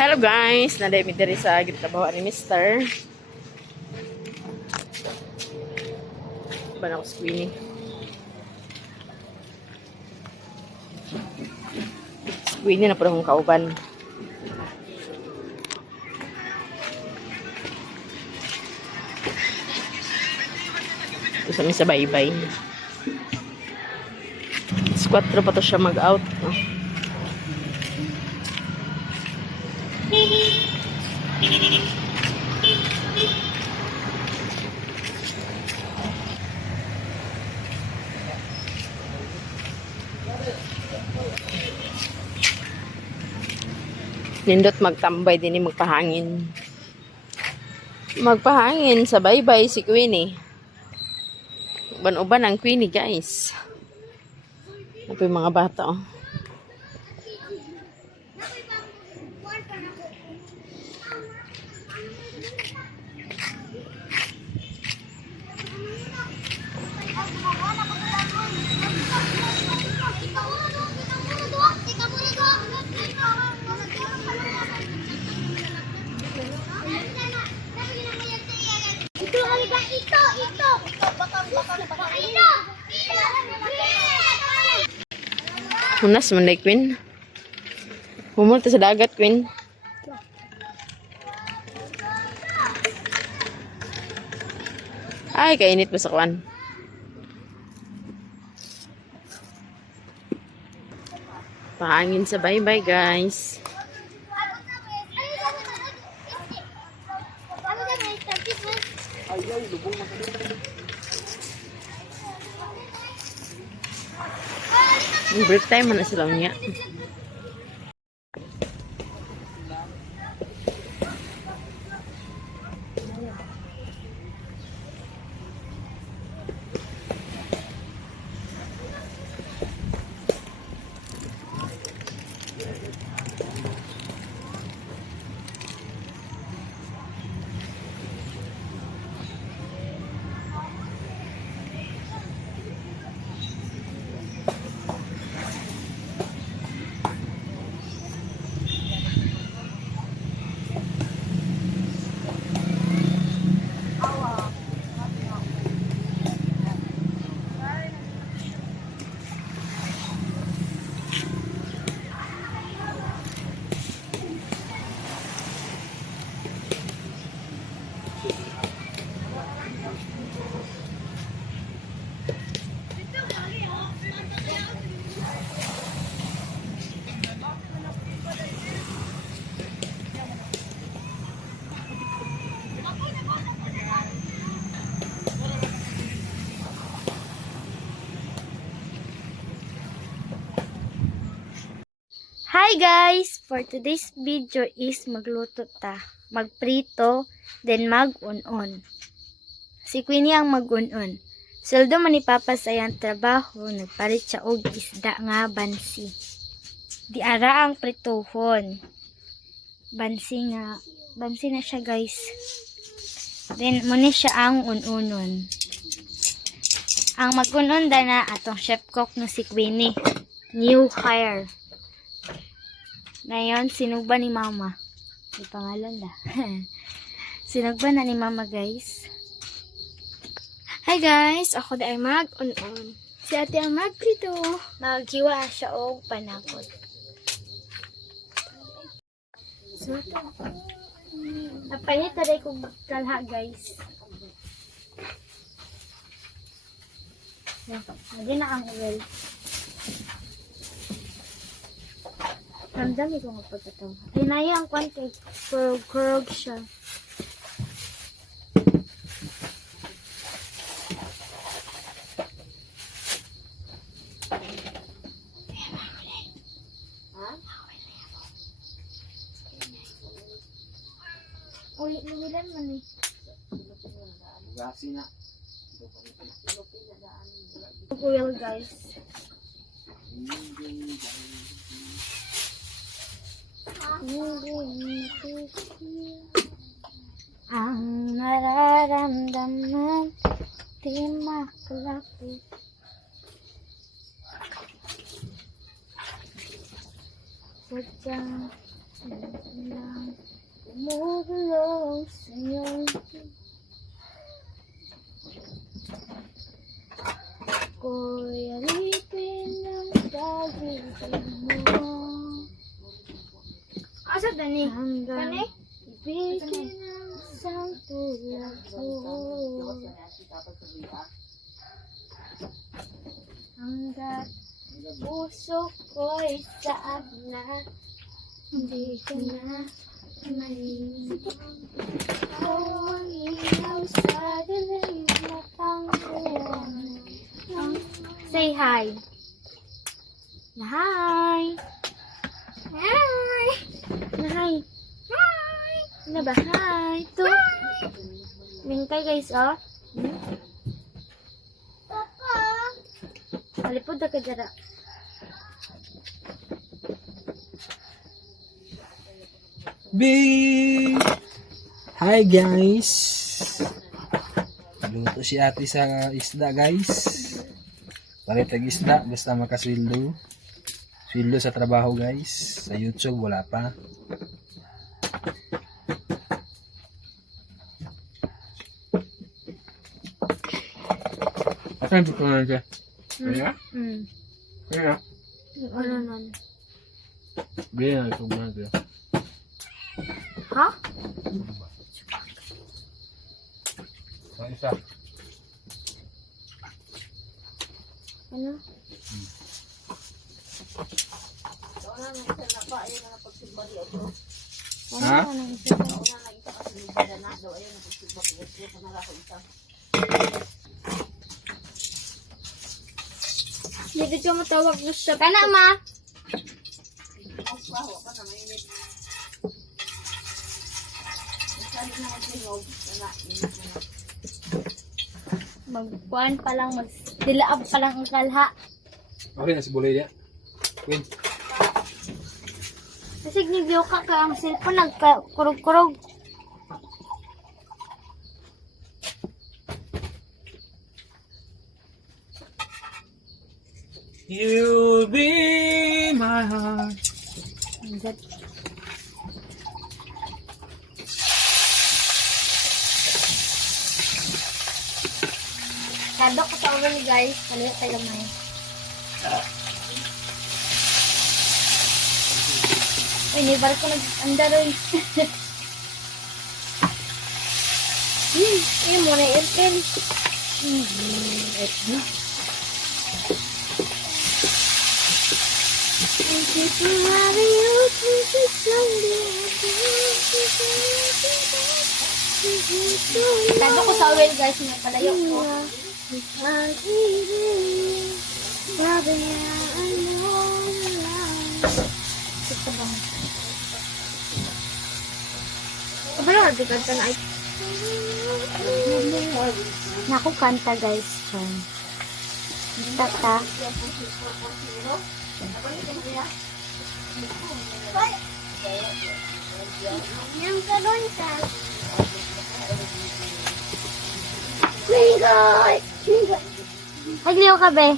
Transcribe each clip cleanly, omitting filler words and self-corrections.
Hello guys, naday mi diri sa gitabaho ni Mr. Ban ako Squeenie. Squeenie na pala kong kauban. Isa mi sa baybay. 4 pa to siya mag-out. No? Nindot magtambay din ni magpahangin. Magpahangin sa baybay si Queenie. Uban-uban ang Queenie guys. Ito yung mga bata oh. Hunas man day Queen. Humulta sa dagat Queen. Ay, kainit ba sa kuwan? Pahangin sa baybay guys. Break time na sila niya. Hi guys! For today's video is magluto ta. Magprito, then mag-unon. Si Queenie ang mag-unon. Sweldo man ni Papa sa iyang trabaho, nagpalit siya og isda nga bansi. Di ara ang prituhon. Bansi na siya guys. Then muna siya ang ununon. Ang mag-unon na atong chef cook no si Queenie. New hire. Ngayon, sinugba ni Mama. May pangalan na. Sinugba na ni Mama, guys. Hi, guys. Ako na ay mag-unon. Si ate ang magprito. Maghiwa siya og panakot. So, napalit na rin kong kalha, guys. Hindi na ang oil. Ramdam ko nga pagkatawa. Hinaya ang kwante. Kurog siya. Uy, nangilan man eh. Oil guys. Ang nararamdaman di makalapit. Sadyang Umulong sa'yo. Ako'y alipin ng pag-ibig mo. Asa dani? Kani? Ibigin ang isang tulad ko. Hanggat puso ko'y saad na, hindi ko na malimutan. Ikaw ang ilaw sa dilim na pangkuhan. Say hi. Hi. Hi. Hi. Hi. Ano ba? Hi. Ito. Mingkay guys, oh. Papa. Alipod na ka dara. Hi guys. Luto si ate sa isda guys. Paritag isda basta makasweldo. Sweldo sa trabaho guys. Sa YouTube wala pa. Akan po na siya. Kaya? Kaya? Ano nun? Biya na ito mga siya. Ha? Sa isa. Ano? Ha? Hindi ka matawag na siya. Kana, ma? Magkuhan pa lang, magdilaab pa lang ang kalha. Okay na si Bulay niya. Queen. Kasi nigyo ka ang cellphone, nagkurog-kurog. You'll be my heart. Kadok ko sa ulo guys, maliit tayo may. Uy, nibar ko nag-anda rin. Mo na airtel. Kadok ko sa ulo guys, palayo ko. Naku kanta guys. Tata. Yang karon sa. Agliw ka be.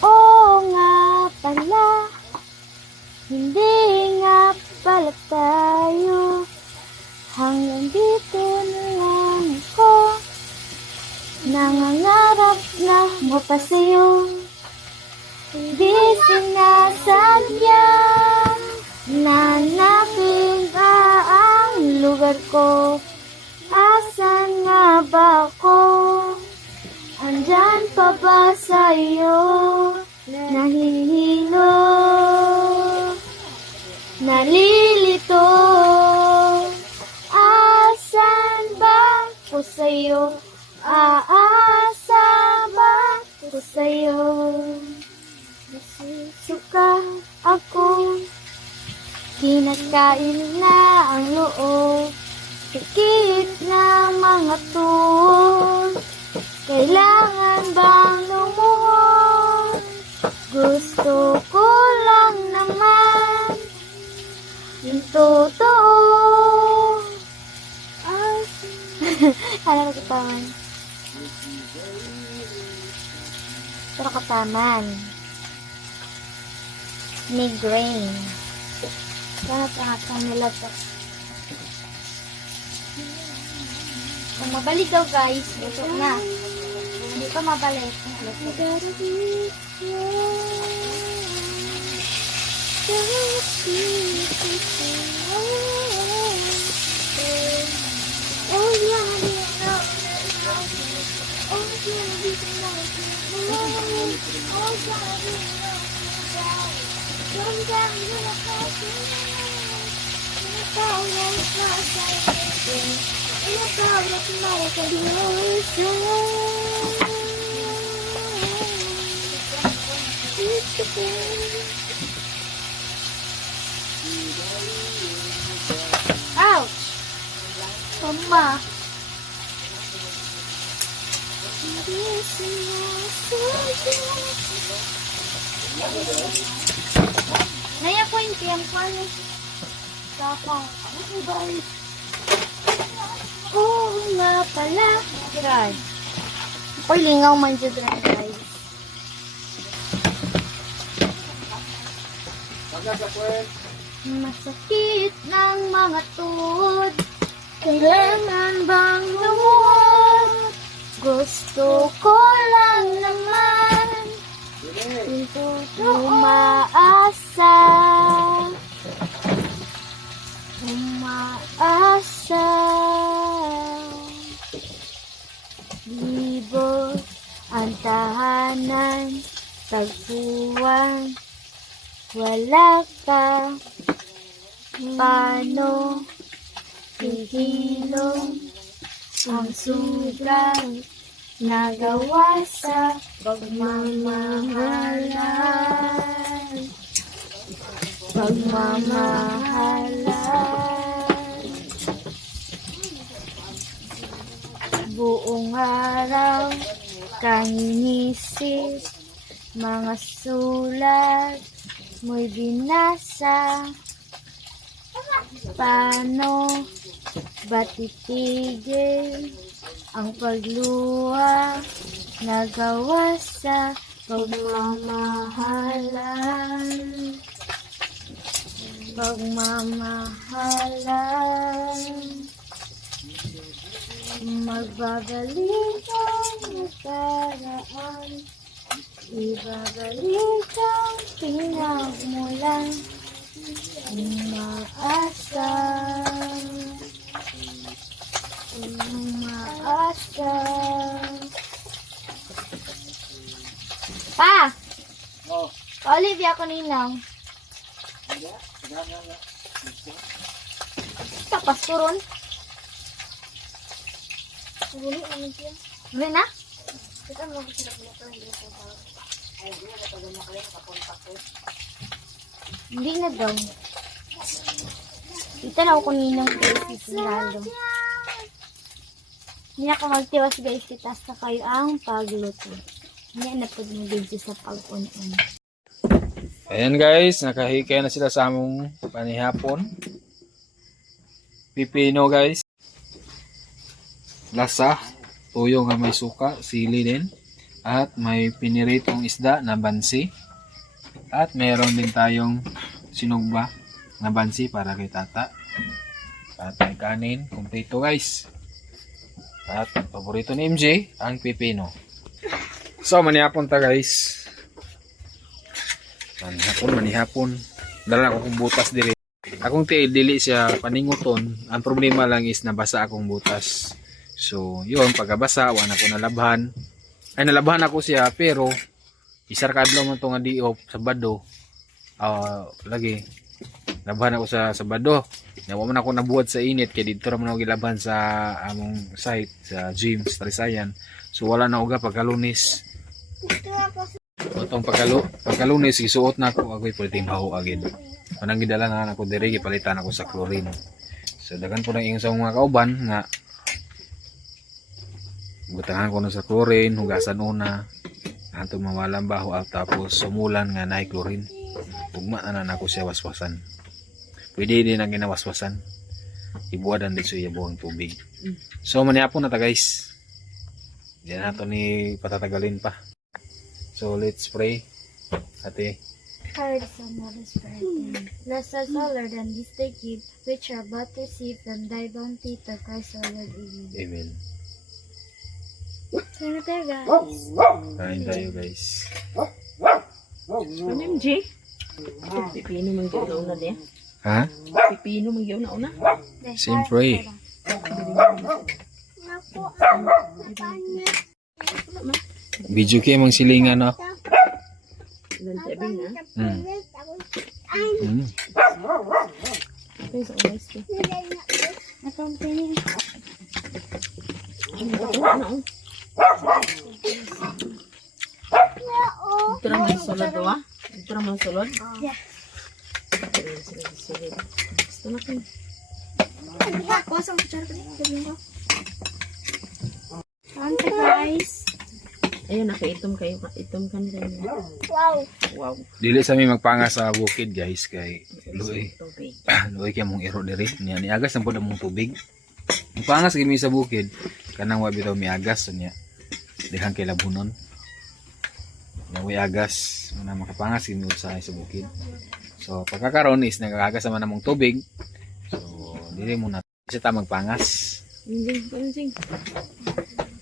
Oo nga pala, hindi nga pala tayo, hanggang dito na lang ako, nangangarap na mapasayo, hindi sinasadya na nakita ang lugar ko, asan nga ba ako? Andyan pa ba sa'yo? Nahihilo, nalilito, asan ba ko sa'yo? Aasa ba ko sa'yo? Nasusuka ako, kinakain na ang loob, sakit na mga tuhod. Kailangan bang lumuhod? Gusto ko lang naman yung karamdaman. Migraine. Pangat nila to. Kung mabalik daw guys, luto na. Hindi pa mabalik. Luto. Ouch! Mama! Naya ko yung tiempo ano? Saka. Oh, nga pala. Guys. Ako'y lingaw man dyan guys. Masakit ng mga tuhod. Kailangan bang lumuhod? Gusto ko lang naman umaasa. Umaasa. Libot ang tahanan, tagpuan, wala ka. Paano hihilom ang sugat nagawa sa pagmamahalan? Pagmamahalan. Buong araw kang inisip, mga sulat mo'y binasa. Paano ba titigil ang pagluha nagawa sa pagmamahalan? Pagmamahalan. Magbabalik ang nakaraan, ibabalik ang pinagmulan. Umaasa, umaasa. Pa! Oh. Olivia ko ninaw. Tapas ko ron. Huli na? Hindi na daw. Dito na ako ninang guys, lalo. Hindi na ako magtiwas guys, itas na kayo ang pagluto. Hindi na po ng video sa pag-un-un. Ayan guys, nakahikay na sila sa among panihapon. Pipino guys. Lasa, tuyo nga may suka, sili din. At may piniritong isda na bansi. At meron din tayong sinugba na bansi para kay tata. At may kanin, kumpleto guys. At paborito ni MJ, ang pipino. So, manihapon ta guys. Manihapon. Dala ko kong butas dili. Akong tiil dili siya paninguton. Ang problema lang is nabasa akong butas. So, yun, pagkabasa, wala ko nalabhan. Ay, nalabhan ako siya, pero isarkadlaw mo ito nga di o Sabado. Lagi. Labhan ako sa Sabado. Nawa man ako nabuhat sa init, kaya dito naman ako gilabhan sa among site, sa gym, sa Trisayan. So, wala na uga pagkalunis. Itong pagkalunis, isuot na ako, ako'y pwedeng baho agad. Manang gidala na ako diri, ipalitan ako sa chlorine. So, dagan po na yung sa mga kauban, nga, butangan ko na sa chlorine, hugasan una, ato mawalang baho at tapos sumulan nga na chlorine. Ugma na ako siya waswasan. Pwede din ang ginawaswasan. Ibuwadan din siya buwang tubig. So manihapon na ta guys. Diyan nato ni patatagalin pa. So let's pray. Ate. Heard some of his writing. Bless us, O Lord, and this they give, which are about to receive from thy bounty to Christ our Lord. Amen. Amen. Kaya na tayo, guys. Kain tayo guys. Ano yung G? Pipino mang gyud na una de. Ha? Pipino mang gyud na una. Siyempre. Video kayo mong silingan no? Ilan tebing na. Okay, so always to. Napampinin. Ano? Ito naman yung sulod o ah. Ito naman yung sulod. Yeah. Gusto na kayo. Kuha sa kutsara ko dito. Sabihin ko. Kanta, guys. Ayun, nakaitom kayo. Itom ka nila. Wow. Wow. Dili sa mi magpanga sa bukid guys kay luoy. Tubig. Luoy kay mong iro diri. Niya niagas ang pud mong tubig. Magpangas gimi sa bukid kanang wa bitaw miagas niya. Dihang kay labunon. Nawi agas na makapangas gimi sa bukid. So pagkakaroon is nagagagas naman namong tubig. So dili mo na siya ta magpangas. Sing.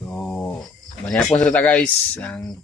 So, manyapon sa ta guys, ang